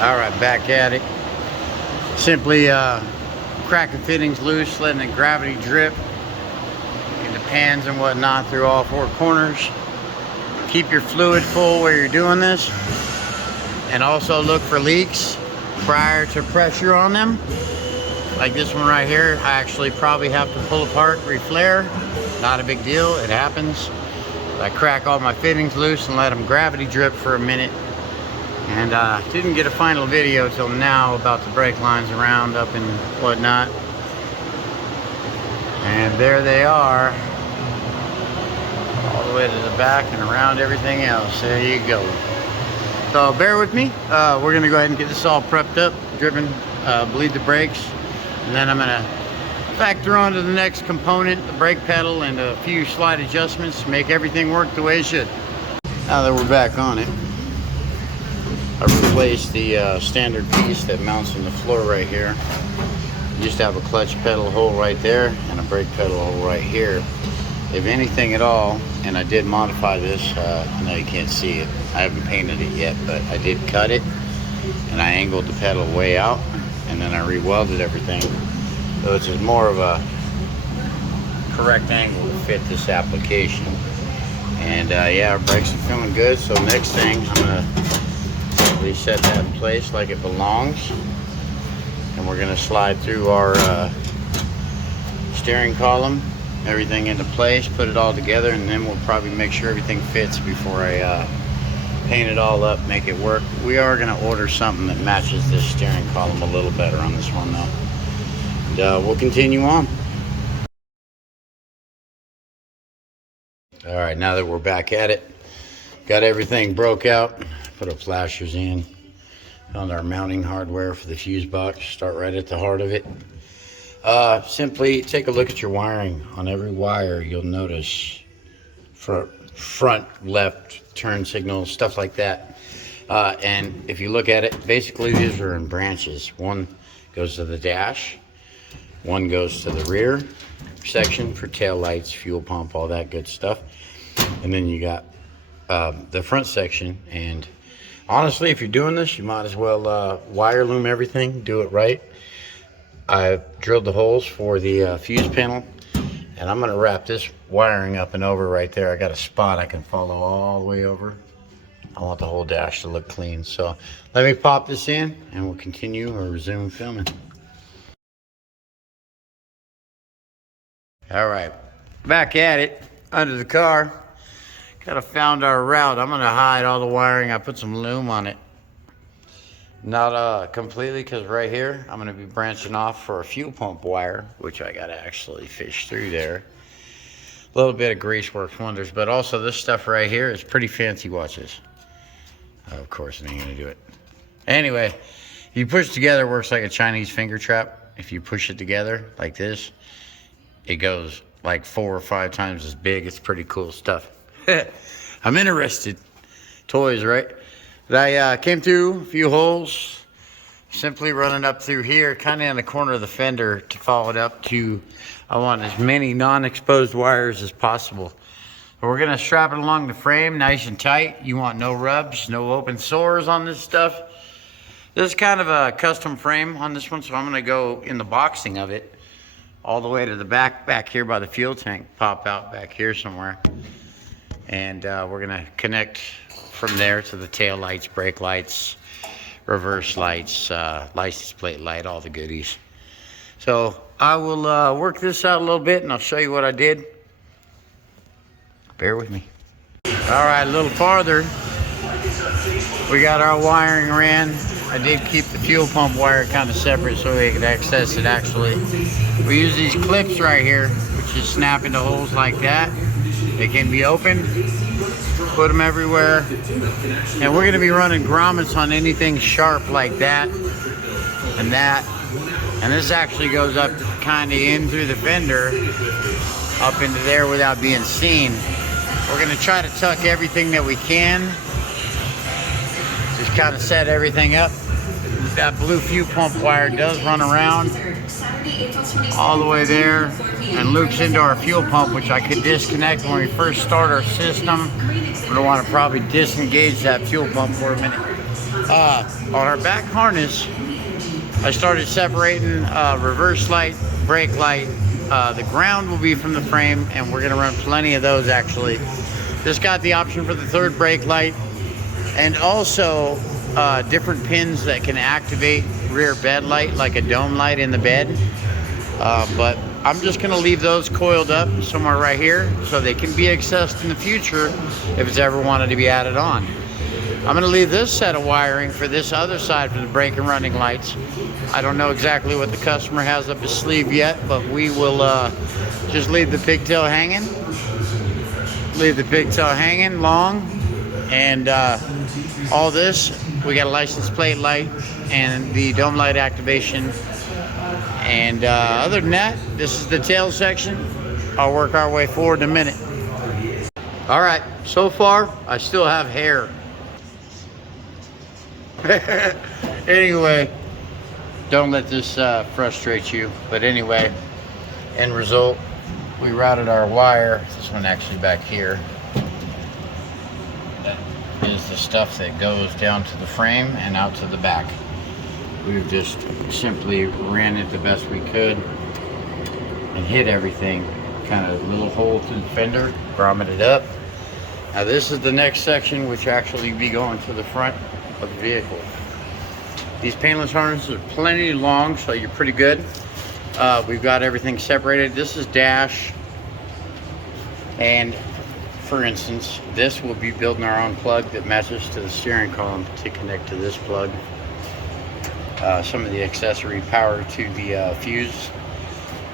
All right, back at it. Simply cracking fittings loose, letting the gravity drip into pans and whatnot through all four corners. Keep your fluid full where you're doing this, and also look for leaks prior to pressure on them. Like this one right here, I actually probably have to pull apart, reflare. Not a big deal, it happens. I crack all my fittings loose and let them gravity drip for a minute. And didn't get a final video till now about the brake lines around up and whatnot. And there they are, all the way to the back and around everything else. There you go. So bear with me. We're gonna go ahead and get this all prepped up, driven, bleed the brakes, and then I'm gonna factor onto the next component, the brake pedal, and a few slight adjustments to make everything work the way it should. Now that we're back on it, I replaced the standard piece that mounts on the floor right here. You used to have a clutch pedal hole right there and a brake pedal hole right here. If anything at all, and I did modify this, I know you can't see it, I haven't painted it yet, but I did cut it and I angled the pedal way out, and then I re-welded everything so it's just more of a correct angle to fit this application. And yeah, our brakes are feeling good. So next thing, I'm gonna set that in place like it belongs, and we're gonna slide through our steering column, everything into place, put it all together, and then we'll probably make sure everything fits before I paint it all up, make it work. We are gonna order something that matches this steering column a little better on this one though, and we'll continue on. All right, now that we're back at it, got everything broke out, put our flashers in, found our mounting hardware for the fuse box, start right at the heart of it. Simply take a look at your wiring. On every wire, you'll notice front, left, turn signals, stuff like that. And if you look at it, basically these are in branches. One goes to the dash, one goes to the rear section for tail lights, fuel pump, all that good stuff. And then you got the front section. And honestly, if you're doing this, you might as well wire loom everything, do it right. I drilled the holes for the fuse panel, and I'm gonna wrap this wiring up and over right there. I got a spot I can follow all the way over. I want the whole dash to look clean. So let me pop this in and we'll continue or resume filming. All right, back at it, under the car. Gotta found our route. I'm gonna hide all the wiring. I put some loom on it. Not completely, because right here, I'm gonna be branching off for a fuel pump wire, which I gotta actually fish through there. A little bit of grease works wonders, but also this stuff right here is pretty fancy, watch this. Of course, it ain't gonna do it. Anyway, you push together, it works like a Chinese finger trap. If you push it together like this, it goes like 4 or 5 times as big. It's pretty cool stuff. I'm interested. Toys, right? But I came through a few holes, simply running up through here, kind of in the corner of the fender to follow it up to, I want as many non-exposed wires as possible. But we're gonna strap it along the frame nice and tight. You want no rubs, no open sores on this stuff. This is kind of a custom frame on this one, so I'm gonna go in the boxing of it all the way to the back here by the fuel tank, pop out back here somewhere. And we're gonna connect from there to the tail lights, brake lights, reverse lights, license plate light, all the goodies. So I will work this out a little bit and I'll show you what I did. Bear with me. All right, a little farther. We got our wiring ran. I did keep the fuel pump wire kind of separate so we could access it actually. We use these clips right here, which just snap into holes like that. They can be opened, put them everywhere. And we're gonna be running grommets on anything sharp like that and that. And this actually goes up kind of in through the fender, up into there without being seen. We're gonna try to tuck everything that we can. Just kind of set everything up. That blue fuel pump wire does run around all the way there and loops into our fuel pump, which I could disconnect when we first start our system. But I want to probably disengage that fuel pump for a minute. On our back harness, I started separating reverse light, brake light. The ground will be from the frame, and we're gonna run plenty of those actually. This got the option for the third brake light, and also different pins that can activate rear bed light, like a dome light in the bed. But I'm just gonna leave those coiled up somewhere right here so they can be accessed in the future if it's ever wanted to be added on. I'm gonna leave this set of wiring for this other side for the brake and running lights. I don't know exactly what the customer has up his sleeve yet, but we will just leave the pigtail hanging. Leave the pigtail hanging long, and all this, we got a license plate light and the dome light activation. And other than that, this is the tail section. I'll work our way forward in a minute. All right, so far, I still have hair. Anyway, don't let this frustrate you. But anyway, end result, we routed our wire. This one actually back here. That is the stuff that goes down to the frame and out to the back. We've just simply ran it the best we could and hit everything. Kind of little hole through the fender, grommeted up. Now this is the next section, which actually be going to the front of the vehicle. These painless harnesses are plenty long, so you're pretty good. We've got everything separated. This is dash, and for instance, this will be building our own plug that matches to the steering column to connect to this plug. Some of the accessory power to the fuse,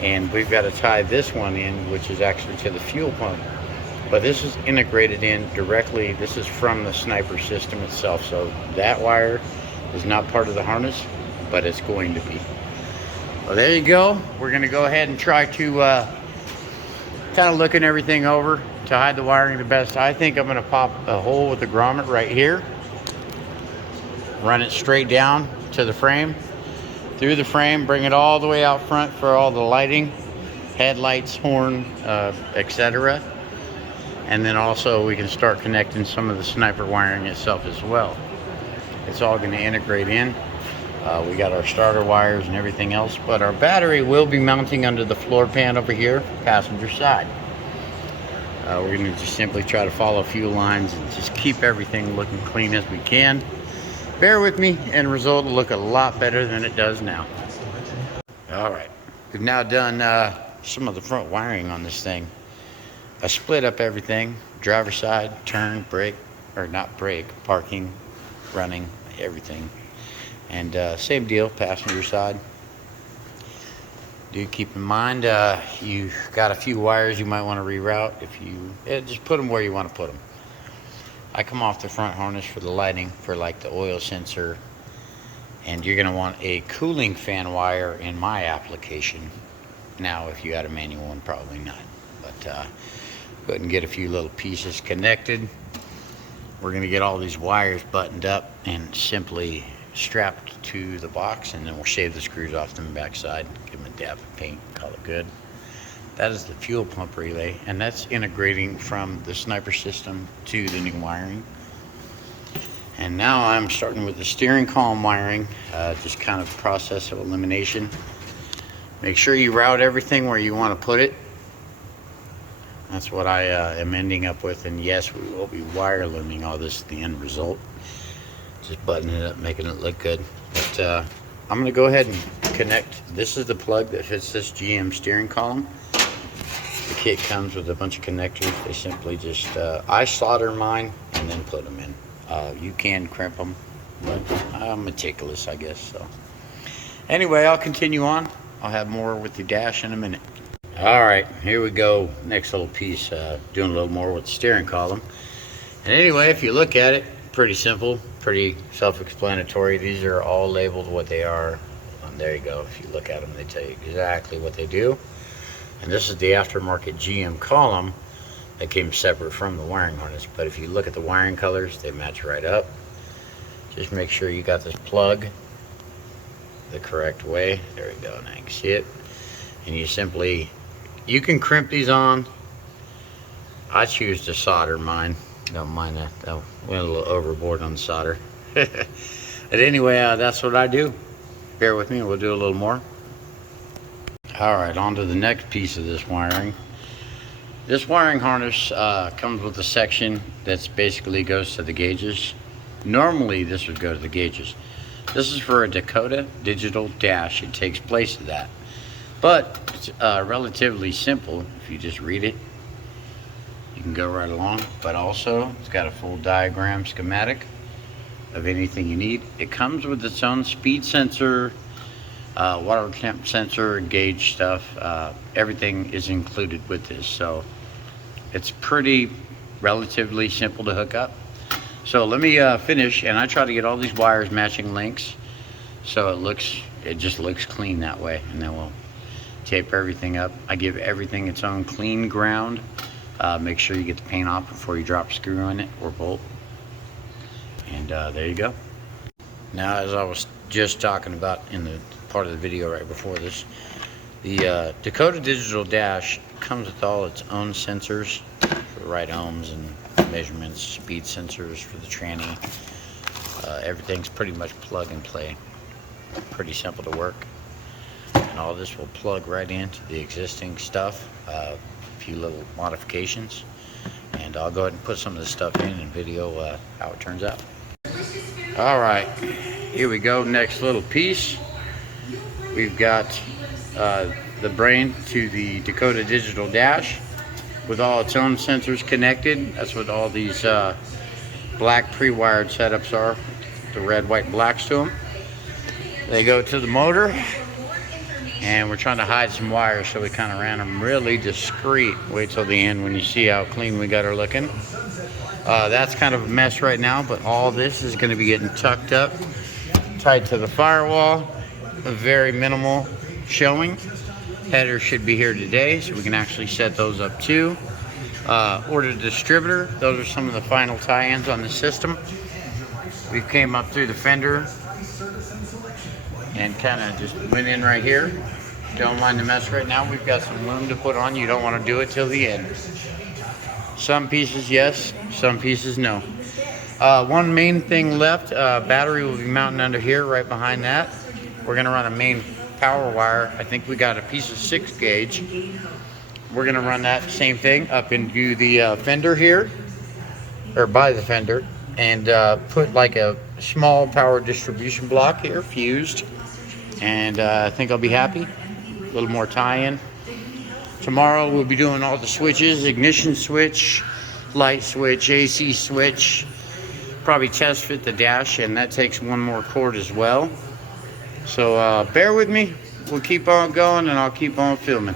and we've got to tie this one in, which is actually to the fuel pump. But this is integrated in directly. This is from the Sniper system itself, so that wire is not part of the harness, but it's going to be. Well, there you go. We're going to go ahead and try to kind of looking everything over to hide the wiring the best. I think I'm going to pop a hole with the grommet right here, run it straight down to the frame, through the frame, bring it all the way out front for all the lighting, headlights, horn, etc. And then also we can start connecting some of the Sniper wiring itself as well. It's all going to integrate in. We got our starter wires and everything else, but our battery will be mounting under the floor pan over here, passenger side. We're going to just simply try to follow a few lines and just keep everything looking clean as we can. Bear with me, and result will look a lot better than it does now. All right, we've now done some of the front wiring on this thing. I split up everything: driver side, turn, brake, or not brake, parking, running, everything. And same deal, passenger side. Do keep in mind, you've got a few wires you might want to reroute. If you just put them where you want to put them. I come off the front harness for the lighting, for like the oil sensor, and you're gonna want a cooling fan wire in my application. Now, if you had a manual one, probably not. But go ahead and get a few little pieces connected. We're gonna get all these wires buttoned up and simply strapped to the box, and then we'll shave the screws off the backside, give them a dab of paint, call it good. That is the fuel pump relay, and that's integrating from the Sniper system to the new wiring. And now I'm starting with the steering column wiring, just kind of process of elimination. Make sure you route everything where you want to put it. That's what I am ending up with, and yes, we will be wire looming all this at the end result. Just buttoning it up, making it look good. But I'm going to go ahead and connect. This is the plug that fits this GM steering column. The kit comes with a bunch of connectors. They simply just, I solder mine and then put them in. You can crimp them, but I'm meticulous, I guess. So anyway, I'll continue on. I'll have more with the dash in a minute. All right, here we go. Next little piece, doing a little more with the steering column. And anyway, if you look at it, pretty simple, pretty self-explanatory. These are all labeled what they are. And there you go. If you look at them, they tell you exactly what they do. And this is the aftermarket GM column that came separate from the wiring harness. But if you look at the wiring colors, they match right up. Just make sure you got this plug the correct way. There we go. Now you can see it. And you simply, you can crimp these on. I choose to solder mine. Don't mind that. That went a little overboard on the solder. But anyway, that's what I do. Bear with me, we'll do a little more. All right, on to the next piece of this wiring. This wiring harness comes with a section that's basically goes to the gauges. Normally this would go to the gauges. This is for a Dakota digital dash. It takes place of that. But it's relatively simple. If you just read it, you can go right along. But also, it's got a full diagram schematic of anything you need. It comes with its own speed sensor, water temp sensor, gauge stuff. Everything is included with this. So it's pretty relatively simple to hook up. So let me finish, and I try to get all these wires matching lengths so it just looks clean that way, and then we'll tape everything up. I give everything its own clean ground. Make sure you get the paint off before you drop a screw on it or bolt. And there you go. Now, as I was just talking about in the part of the video right before this, the Dakota Digital Dash comes with all its own sensors for the right ohms and measurements, speed sensors for the tranny. Everything's pretty much plug and play. Pretty simple to work. And all this will plug right into the existing stuff. A few little modifications. And I'll go ahead and put some of this stuff in and video how it turns out. All right, here we go. Next little piece. We've got the brain to the Dakota Digital Dash with all its own sensors connected. That's what all these black pre-wired setups are. The red, white, and blacks to them. They go to the motor, and we're trying to hide some wires, so we kind of ran them really discreet. Wait till the end when you see how clean we got her looking. That's kind of a mess right now, but all this is going to be getting tucked up, tied to the firewall. A very minimal showing. Header should be here today, so we can actually set those up too. Ordered a distributor. Those are some of the final tie-ins on the system. We came up through the fender and kind of just went in right here. Don't mind the mess right now. We've got some loom to put on. You don't want to do it till the end. Some pieces yes, some pieces no. One main thing left. Battery will be mounting under here, right behind that. We're going to run a main power wire. I think we got a piece of 6 gauge. We're going to run that same thing up into the fender here, or by the fender, and put like a small power distribution block here, fused. And I think I'll be happy. A little more tie-in. Tomorrow we'll be doing all the switches, ignition switch, light switch, AC switch, probably test fit the dash, and that takes one more cord as well. So bear with me, we'll keep on going and I'll keep on filming.